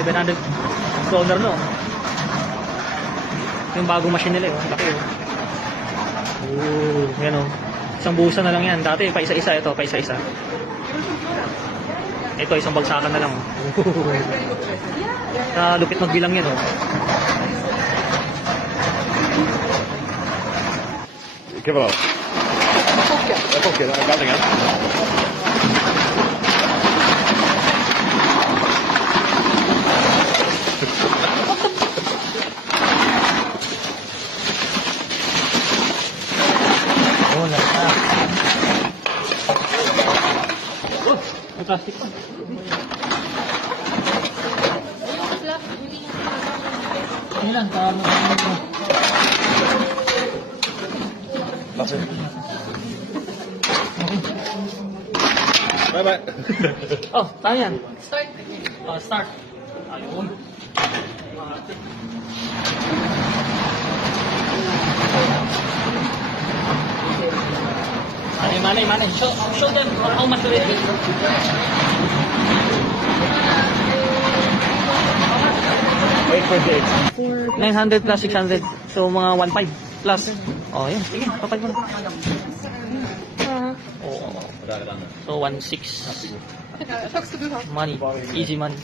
700 dollar no. Yung bagong machine nila yun. Laki yun. Yan o. Isang buhusan na lang yan. Dati pa isa-isa ito. Pa isa-isa. Ito isang bagsakan na lang. Lupit magbilang yan o. Che va? Perché la guarda. May plastic pa. Ano lang, tama mo. Bye bye. Oh, tayo yan. Start. Start. Ayun. Manay. Show them how much it is. Wait for the 900 plus 600. So, mga 1.5 plus. Oh, yun. Sige, papay mo na. Oh. So, 1.6. Money. Easy money.